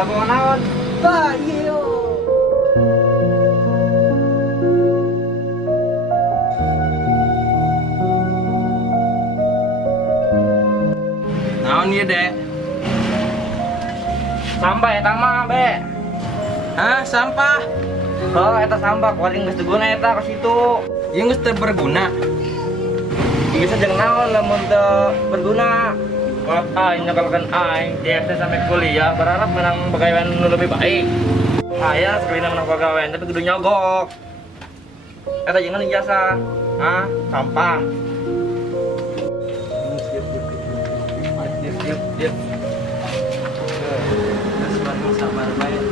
Lapangan naon? Bah, iya yo. Naon ieu, Dek? Sampah eta mah, Be. Hah, sampah? Oh, eta sampah, paling geus teu guna eta ka situ. Ieu geus teu berguna. Bisa jeung naon lamun teu berguna. Kalau aing nyekolahkeun aing, dia teh sampai kuliah berharap menang pegawaian nu lebih baik. Aya sekali menang pegawaian tapi kudu nyogok. Eta jangan ijazah. Hah, sampah. Diep. Terus baru sabar bae.